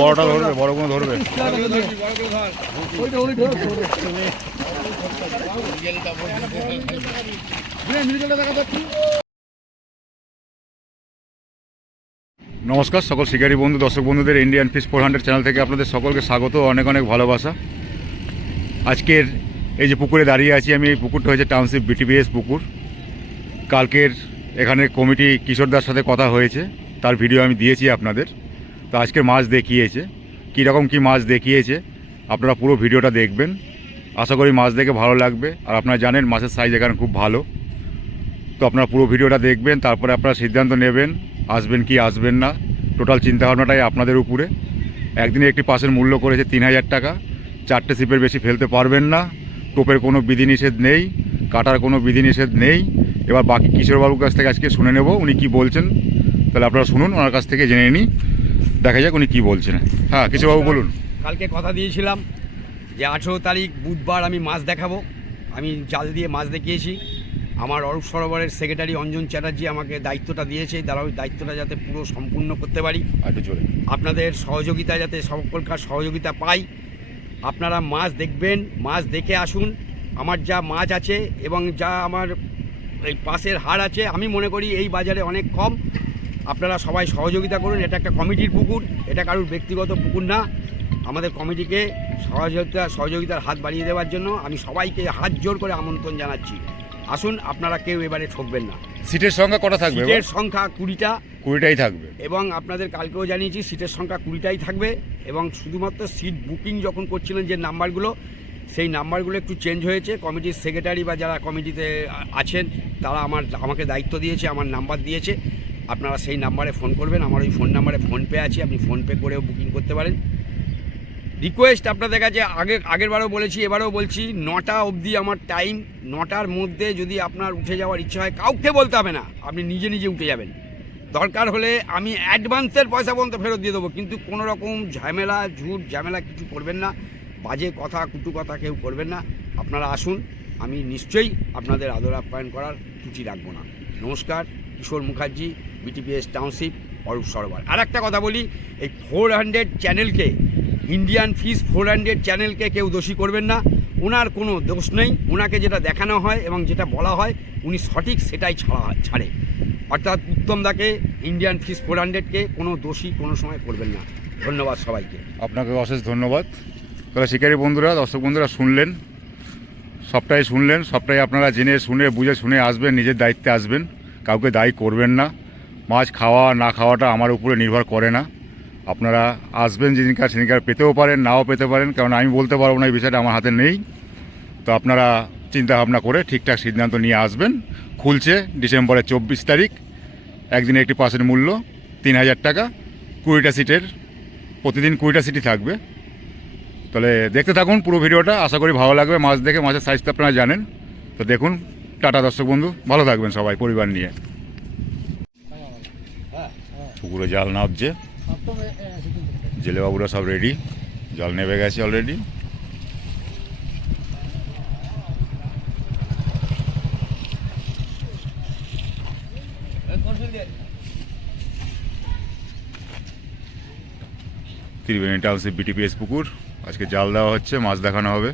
বড়টা ধরবে, বড় কোনো ধরবে। নমস্কার সকল শিকারী বন্ধু, দর্শক বন্ধুদের ইন্ডিয়ান ফিশ 400 চ্যানেল থেকে আপনাদের সকলকে স্বাগত, অনেক অনেক ভালোবাসা। আজকের এই যে পুকুরে দাঁড়িয়ে আছি আমি, এই পুকুরটা হয়েছে টাউনশিপ বিটিপিএস পুকুর। কালকের এখানে কমিটি কিশোরদার সাথে কথা হয়েছে, তার ভিডিও আমি দিয়েছি আপনাদের। তো আজকের মাছ দেখিয়েছে, কীরকম কী মাছ দেখিয়েছে আপনারা পুরো ভিডিওটা দেখবেন। আশা করি মাছ দেখে ভালো লাগবে। আর আপনারা জানেন মাছের সাইজ এখানে খুব ভালো। তো আপনারা পুরো ভিডিওটা দেখবেন, তারপরে আপনারা সিদ্ধান্ত নেবেন আসবেন কি আসবেন না। টোটাল চিন্তাভাবনাটাই আপনাদের উপরে। একদিনে একটি পাসের মূল্য করেছে 3000 টাকা। 4টে ছিপের বেশি ফেলতে পারবেন না। টোপের কোনো বিধিনিষেধ নেই, কাটার কোনো বিধিনিষেধ নেই। এবার বাকি কিশোরবাবুর কাছ থেকে আজকে শুনে নেব উনি কি বলছেন। তাহলে আপনারা শুনুন, ওনার কাছ থেকে জেনে নিই, দেখা যাক উনি কী বলছেন। হ্যাঁ কিশোরবাবু বলুন। কালকে কথা দিয়েছিলাম যে 18 তারিখ বুধবার আমি মাছ দেখাবো। আমি জাল দিয়ে মাছ দেখিয়েছি। আমার অরূপ সরোবরের সেক্রেটারি অঞ্জন চ্যাটার্জি আমাকে দায়িত্বটা দিয়েছে, তারা ওই দায়িত্বটা যাতে পুরো সম্পূর্ণ করতে পারি। আপনাদের সহযোগিতা যাতে সকলকার সহযোগিতা পাই। আপনারা মাছ দেখবেন, মাছ দেখে আসুন। আমার যা মাছ আছে এবং যা আমার এই পাশের হার আছে, আমি মনে করি এই বাজারে অনেক কম। আপনারা সবাই সহযোগিতা করুন। এটা একটা কমিটির পুকুর, এটা কারোর ব্যক্তিগত পুকুর না। আমাদের কমিটিকে সহযোগিতার হাত বাড়িয়ে দেওয়ার জন্য আমি সবাইকে হাত জোর করে আমন্ত্রণ জানাচ্ছি। আসুন, আপনারা কেউ এবারে ঠকবেন না। সিটের সংখ্যা কটা থাকবে? সিটের সংখ্যা 20টাই থাকবে। এবং আপনাদের কালকেও জানিয়েছি সিটের সংখ্যা 20টাই থাকবে। এবং শুধুমাত্র সিট বুকিং যখন করছিলেন যে নাম্বারগুলো, সেই নাম্বারগুলো একটু চেঞ্জ হয়েছে। কমিটির সেক্রেটারি বা যারা কমিটিতে আছেন তারা আমাকে দায়িত্ব দিয়েছে, আমার নাম্বার দিয়েছে। আপনারা সেই নাম্বারে ফোন করবেন। আমার ওই ফোন নাম্বারে ফোনপে আছে, আপনি ফোনপে করেও বুকিং করতে পারেন। রিকোয়েস্ট আপনাদের কাছে, আগেরবারও বলেছি, এবারেও বলছি, 9টা অবধি আমার টাইম। 9টার মধ্যে যদি আপনার উঠে যাওয়ার ইচ্ছা হয়, কাউকে বলতে হবে না, আপনি নিজে নিজে উঠে যাবেন। দরকার হলে আমি অ্যাডভান্সের পয়সা পর্যন্ত ফেরত দিয়ে দেবো, কিন্তু কোনো রকম ঝামেলা ঝামেলা কিছু করবেন না। বাজে কথা কুটু কথা কেউ করবেন না। আপনারা আসুন, আমি নিশ্চয়ই আপনাদের আদর আপ্যায়ন করার ত্রুটি রাখবো না। নমস্কার, কিশোর মুখার্জি, বিটিপিএস টাউনশিপ, অরূপ সরোবর। আর একটা কথা বলি, এই 400 চ্যানেলকে, ইন্ডিয়ান ফিশ 400 চ্যানেলকে কেউ দোষী করবেন না। ওনার কোনো দোষ নেই। ওনাকে যেটা দেখানো হয় এবং যেটা বলা হয় উনি সঠিক সেটাই ছাড়ে। অর্থাৎ উত্তমদাকে, ইন্ডিয়ান ফিশ 400কে কোনো দোষী কোনো সময় করবেন না। ধন্যবাদ সবাইকে। আপনাকে অশেষ ধন্যবাদ। তাহলে শিকারী বন্ধুরা, দর্শক বন্ধুরা শুনলেন, সবটাই আপনারা জেনে শুনে বুঝে শুনে আসবেন, নিজের দায়িত্বে আসবেন, কাউকে দায়ী করবেন না। মাছ খাওয়া না খাওয়াটা আমার উপরে নির্ভর করে না। আপনারা আসবেন, সেদিনকার পেতেও পারেন, নাও পেতে পারেন, কারণ আমি বলতে পারবো না, এই বিষয়টা আমার হাতে নেই। তো আপনারা চিন্তা ভাবনা করে ঠিকঠাক সিদ্ধান্ত নিয়ে আসবেন। খুলছে ডিসেম্বরের 24 তারিখ। একদিনে একটি পাসের মূল্য 3000 টাকা। 20টা সিটের, প্রতিদিন 20টা সিটই থাকবে। তাহলে দেখতে থাকুন পুরো ভিডিওটা, আশা করি ভালো লাগবে। মাছ দেখে, মাছের সাইজ তো আপনারা জানেন। তো দেখুন। টাটা দর্শক বন্ধু, ভালো থাকবেন সবাই পরিবার নিয়ে। পুকুরে জাল নামছে, জেলেবাবুরা সব রেডি, জাল নেমে গেছে অলরেডি। ত্রিবেণী টাউনশিপ বিটিপিএস পুকুর, আজকে জাল দেওয়া হচ্ছে, মাছ দেখানো হবে।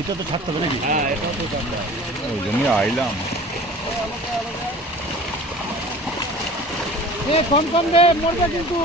এটা তো ছাড়তে হবে নাকি? হ্যাঁ, এটাও তো ছাড়তে হবে, ওই জন্যই আইলাম। কম কম দে, মরবে কিন্তু।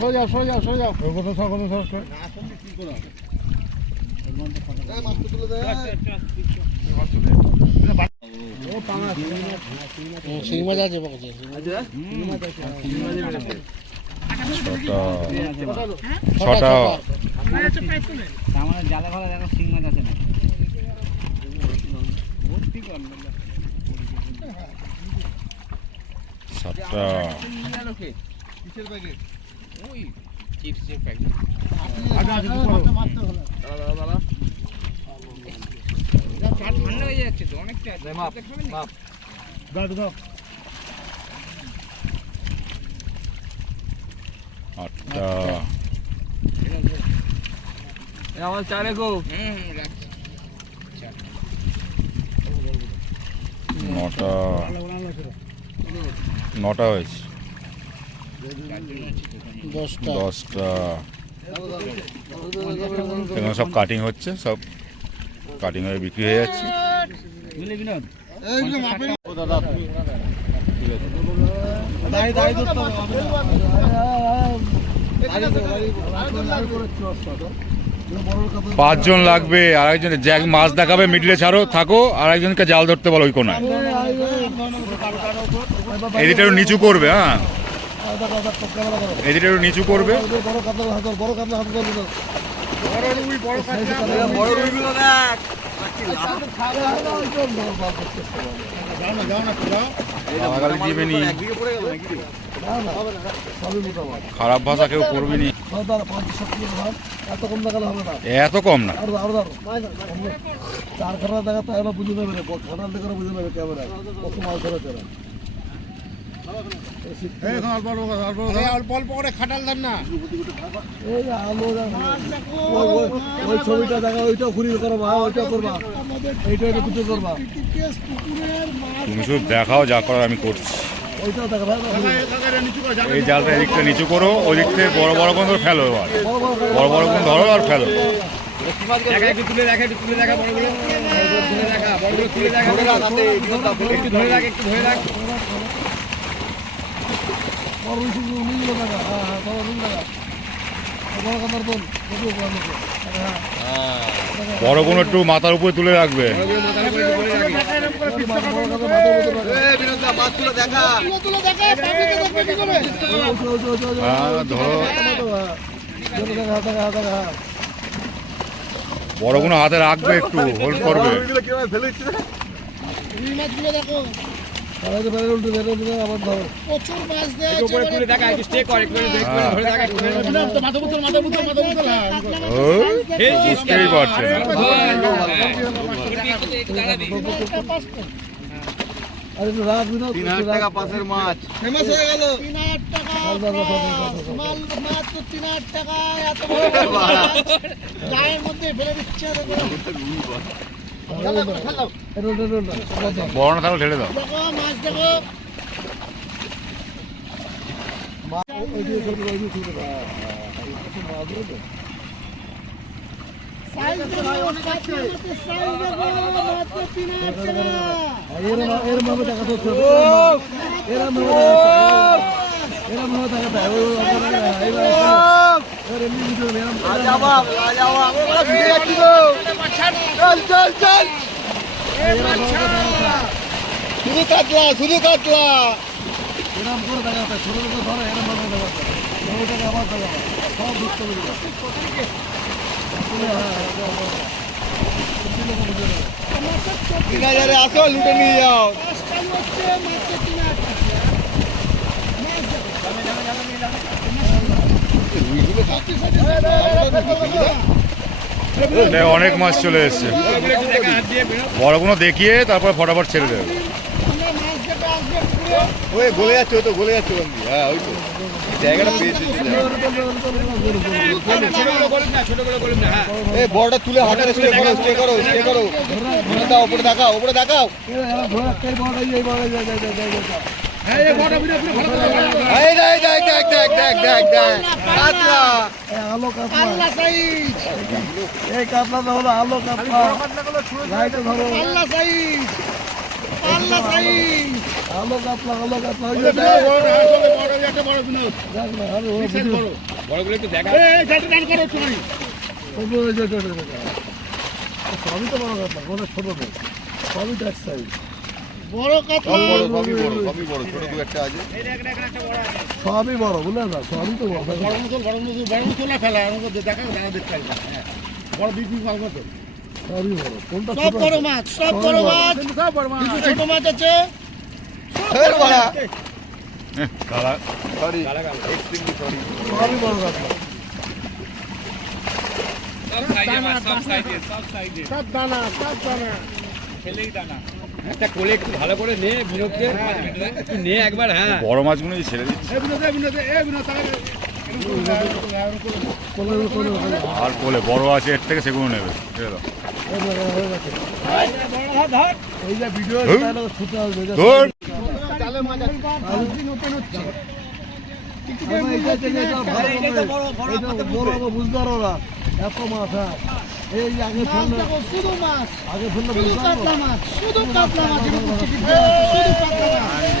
সোজা সোজা সোজা শিং মাছ আছে। ছটা আমার জালে ভালো দেখো শিং মাছ আছে না সাতটা ঠান্ডা হয়ে যাচ্ছে তো অনেকটা আটটা আমার চারে গো নটা নটা হয়েছে দশটা এখানে সব কাটিং হচ্ছে, সব কাটিং হয়ে বিক্রি হয়ে যাচ্ছে। পাঁচজন লাগবে, আর একজন জ্যাক মাছ দেখাবে, মিডলে ছাড়ো থাকো, আর একজনকে জাল ধরতে বলো ওই কোনায়। এদিকটা একটু নিচু করবে, হ্যাঁ এদিকটা একটু নিচু করবে। গালাগালি দিবে নি, খারাপ ভাষা কেউ করবি নি। এত কম না, ছবিটা দেখা ওইটাও ঘুরি করবা, ওইটাও করবা, এইটা দুটো করবা, তুমি শুধু দেখাও, যা করার আমি করছি। ওইটাও দেখা এই জালটা এদিকটা নিচু করো, ওই দিক থেকে বড় বড় কোন ফেলো, এবার বড় বড় কোন ধরো আর ফেলো। একটু তুলে দেখা, একটু তুলে দেখা, বড়গুলো তুলে দেখা, বড়গুলো তুলে দেখা, একটু ধরে রাখ, একটু ধরে রাখ। বড় কোন একটু মাথার উপরে তুলে রাখবে। ধরো বড় কোনো হাতে রাখবে, একটু হোল্ড করবে। প্রচুর মাছ দেয় উপরে তুলে দেখা, একটু স্টে কর, একটু ধরে দেখা, একটু ধরে দেখা। বুঝতেই পারছে না। ফেমাস হয়ে গেল। 3,000 টাকা মাল মাত্র 3,000 টাকা, এত বড় মাছ গায়ের মধ্যে ফেলে দিচ্ছে। বড় না থাকলে ঢেলে দাও। দেখো মাছ দেখো, সাইজ দেখো, কাঠের মধ্যে সাইজ দেখো, মাত্র 3,000 টাকা। এরম ভাবে দেখা যাচ্ছে, এরম ভাবে দেখা শুধু কাতলা, শুধু কাতলা, এরম করে দেখা যাচ্ছে, ছোট ছোট ধরে এরম ভাবে দেখা যাচ্ছে, ওইটাকে আবার দেখা যাচ্ছে, সব বুঝতে হবে। 3,000 আসো, লুটে নিয়ে যাও। পাঁচটা হচ্ছে মাত্র 3,000 টাকা। অনেক মাছ চলে এসছে, বড় কোনো দেখিয়ে তারপর ফটাফট ছেড়ে দেবে। আমরা মাছ দেখে আসবে পুরো। ওই গলে যাচ্ছে, ওই তো গলে যাচ্ছে, হ্যাঁ ওই তো জায়গাটা পেয়েছে। ছোটগুলো করুন না, ছোটগুলো করুন না, হ্যাঁ। এই বড়টা তুলে হাতে স্টে করো, স্টে করো, স্টে করো, উপরে দাও, উপরে দেখাও, উপরে দেখাও। এই দেখ দেখ দেখ দেখ দেখ দেখ দেখ কাতলা, আল্লাহ সাইজ, এই কাতলাটা হলো আলো কাতলা, লাইটে ধরো, আল্লাহ সাইজ, আল্লাহ সাইজ। আলো কাতলা, আলো কাতলা। বড়গুলো একটু দেখা। সবই তো বড় কাতলা, কোনো ছোট নেই, সবই তো এক সাইজ। বড় কাতলা সবই বড় ছোট দু একটা আছে সবই বড় বুঝলেন না সবই তো বড় তোলা ফেলা আমাকে দেখা দেখতে পারি বড় বিপি মাল মতো সবই বড় কোনটা সব বড় মাছ সব বড় মাছ সব বড় মাছ কিছু ছোট মাছ আছে সরি সবই বড় কাতলা সব দানা সব দানা একটা কোলে একটু ভালো করে নে বিনোদকে একটু নে একবার। হ্যাঁ বড় মাছগুলো ছেড়ে দিচ্ছি আর কোলে বড় আছে এর থেকে সেগুলো নেবে ছেড়ে দাও। এই যে ভিডিও ধুর। ছুটে আসবে ধুর। জালে মাছ আছে ওপেন হচ্ছে বুঝতে পারো না এত মাছ হ্যাঁ এই আগে ফেললে শুধু মাছ আগে ফেললে শুধু বুঝতে কাতলা পারো মাছ শুধু কাতলা মাছের উপর টিকিট দেওয়া আছে শুধু কাতলা মাছ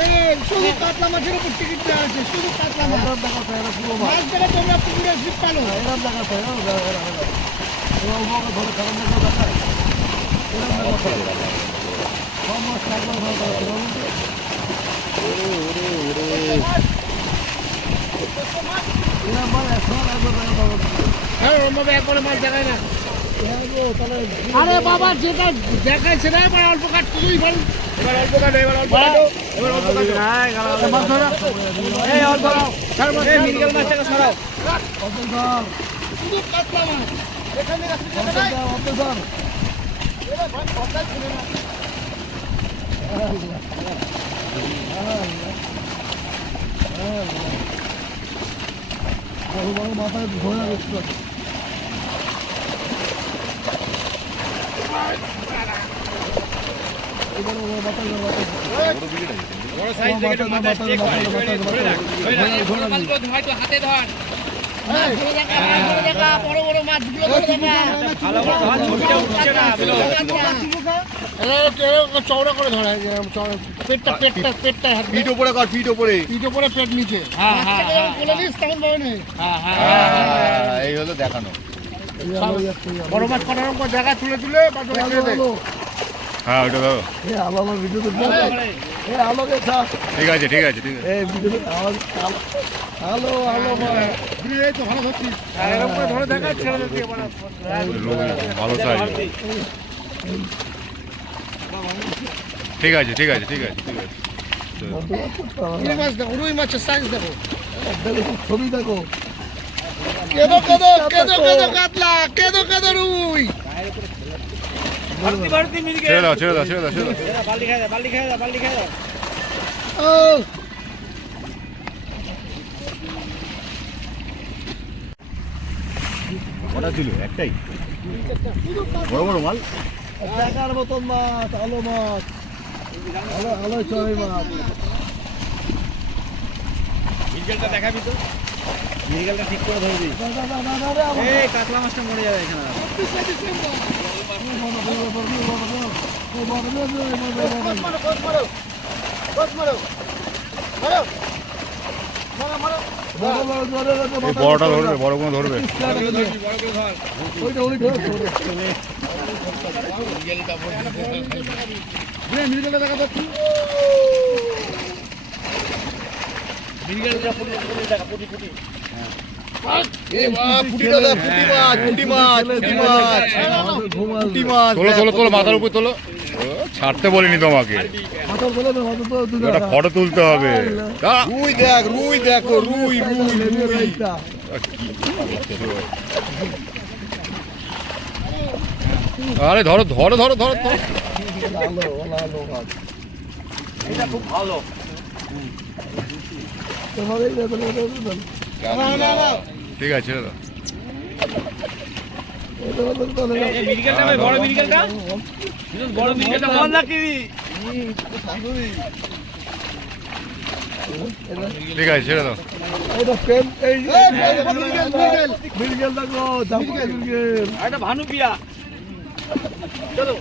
এই শুধু কাতলা মাছের উপর টিকিট দেওয়া আছে শুধু কাতলা মাছ এরম দেখাচ্ছে এরা পুরো মাছ মাছ ধরে তোমরা পুকুরে ছিপ পালো এরম দেখাচ্ছে এরম ধরে খারাপ দেখা দেখায় এরম দেখাচ্ছে সব মাছ একবার ধরে দেখাচ্ছে এরম মাছ একবার দেখাচ্ছে হ্যাঁ ওরমভাবে একবারে মাছ দেখায় না তাহলে আরে বাবা যেটা দেখায় সেটা এবার অল্প কাট তুই বল এবার অল্প কাটো এবার অল্প কাটো এবার অল্প কাটো মাছ ধরা এই অল্প ছাড় মাছ এই মিডিয়াল মাছটাকে সরাও অফিসার শুধু কাতলা মাছ এখানে রাখতে দেবে না অফিসার এবার ভাই কথা শুনে না মাথায় ধরে রাখতে বড় সাইজ থেকে একটু মাথা চেক করে ধরে রাখ বড় মাছগুলো হয়তো হাতে ধর বড় বড় মাছগুলো ধরে দেখা ভালো করে ধর ছবিটা উঠছে না চওড়া করে ধরা পেটটা পেটটা পেটটা পিঠ ওপরে কর পিঠ ওপরে পিঠ উপরে পেট নিচে বলে দিস তেমন ভাবে নেই এই হলো দেখানো বড় মাছ কটার উপর জায়গা তুলে তুলে হ্যাঁ ওটা দাও। আমার ভিডিও তো আমাকে ঠিক আছে ঠিক আছে ঠিক আছে এই ভিডিও হ্যালো হ্যালো এই তো ভালো ধরছিস এরকম করে ধরে দেখা ছেড়ে দিতে ভালো সাইজ ঠিক আছে ঠিক আছে ঠিক আছে ঠিক আছে রুই মাছ দেখো রুই মাছের সাইজ দেখো ছবি দেখো কেদো কেদো কেদো কেদো কাতলা কেদো কেদো রুই ভারতী ভারতী মিল ছেড়ে দাও ছেড়ে দাও ছেড়ে দাও ছেড়ে দাও বালতি খেয়ে দাও বালতি খেয়ে দাও বালতি খেয়ে দাও ও কটা ছিল একটাই বড় বড় মাল দেখার মতন মাছ আলো মাছ আলো আলো চড়াই মাছ মিরগেলটা দেখাবি তো মিরগেলটা ঠিক করে ধরবি এই কাতলা মাছটা মরে যাবে এখানে এই বড়টা ধরবে বড়গুলো ধরবে ওইটা ওইটা মিরগেলটা দেখা যাচ্ছে মিরগেলটা পুটি দেখা পুটি পুটি তোলো তোলো তোলো মাথার উপর তোলো ও, ছাড়তে বলিনি তোমাকে একটা ফটো তুলতে হবে রুই দেখ রুই দেখো রুই রুই রুই আরে ধরো ধরো ধরো ধরো ধরো আলো আলো মাছ এটা খুব ভালো তোমাদের ঠিক আছে ছেড়ে দাও এই মিরগেলটা ভাই বড় মিরগেলটা বড় মিরগেলটা মন রাখবি ঠিক আছে ছেড়ে দাও এটা পেন এই মিরগেল দেখো জাম্পার মিরগেল এটা ভানুপিয়া চলো